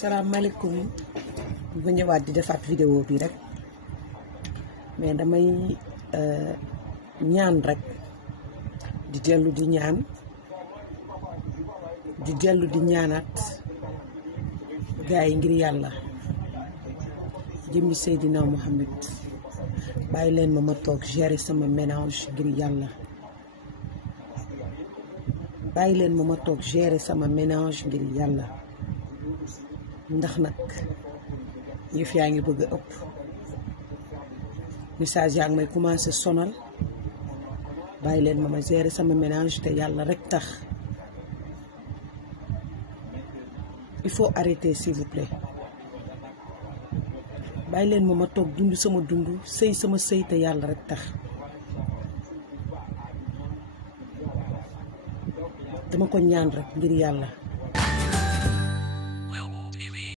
salaamaaleykum bu ñëwaat di defaat vidéo bi rek mais damay ñaan rek di dellu di ñaan di dellu di ñaanaat gaay yi ngir yàlla jëmmi Seydina Mohamed bàyyi leen ma toog gérer sama ménage ngir yàlla bàyyi leen ma toog gérer sama ménage ngir yàlla ndax nag yëf yaa ngi bëgg a ëpp message yaa ngi may commencé sonal bàyyi leen ma gérer sama ménage te yàlla rek tax il faut arrêter s'il vous plaît bàyyi leen ma toog dund sama dund sëy sama sëy te yàlla rek tax dama ko ñaan rek ngir yàlla